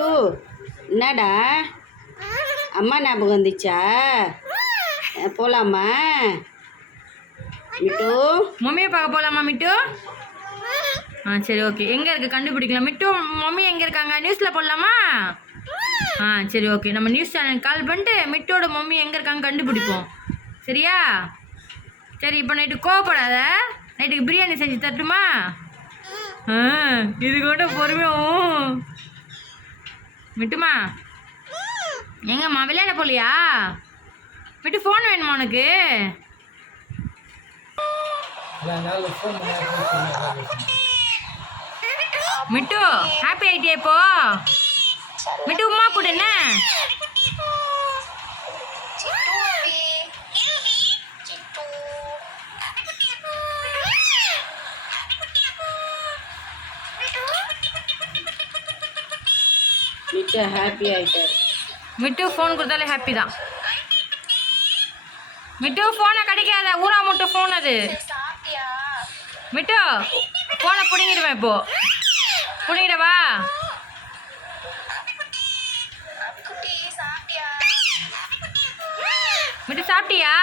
மிட்டு என்னடா அம்மா ஞாபகம் வந்துச்சா? போகலாமா மிட்டு? மம்மியை பார்க்க போகலாமா மிட்டு? சரி ஓகே. எங்கே இருக்குது கண்டுபிடிக்கலாம். மிட்டு மம்மி எங்கே இருக்காங்க நியூஸில் போடலாமா? சரி ஓகே. நம்ம நியூஸ் சேனல் கால் பண்ணிட்டு மிட்டோட மம்மி எங்கே இருக்காங்க கண்டுபிடிப்போம். சரியா? சரி இப்போ நைட்டு கோவப்படாத. நைட்டுக்கு பிரியாணி செஞ்சு தட்டுமா? இது கூட பொறுமையும் மிட்டுமா எங்கம்மா விளையாட போலியா? மிட்டு ஃபோன் வேணுமா உனக்கு? மிட்டு ஹாப்பி ஆகிட்டே இப்போ. மிட்டு உமா கூட என்ன மிட்டு ஹாப்பி ஆகிட்டார். மிட்டு ஃபோன் கொடுத்தாலே ஹாப்பி தான். மிட்டு ஃபோனை கிடைக்காத ஊரா மட்டும் ஃபோன் அது. மிட்டு ஃபோனை பிடிங்கிடுவேன் இப்போ. பிடிங்கிடவா? மிட்டு சாப்பிட்டியா?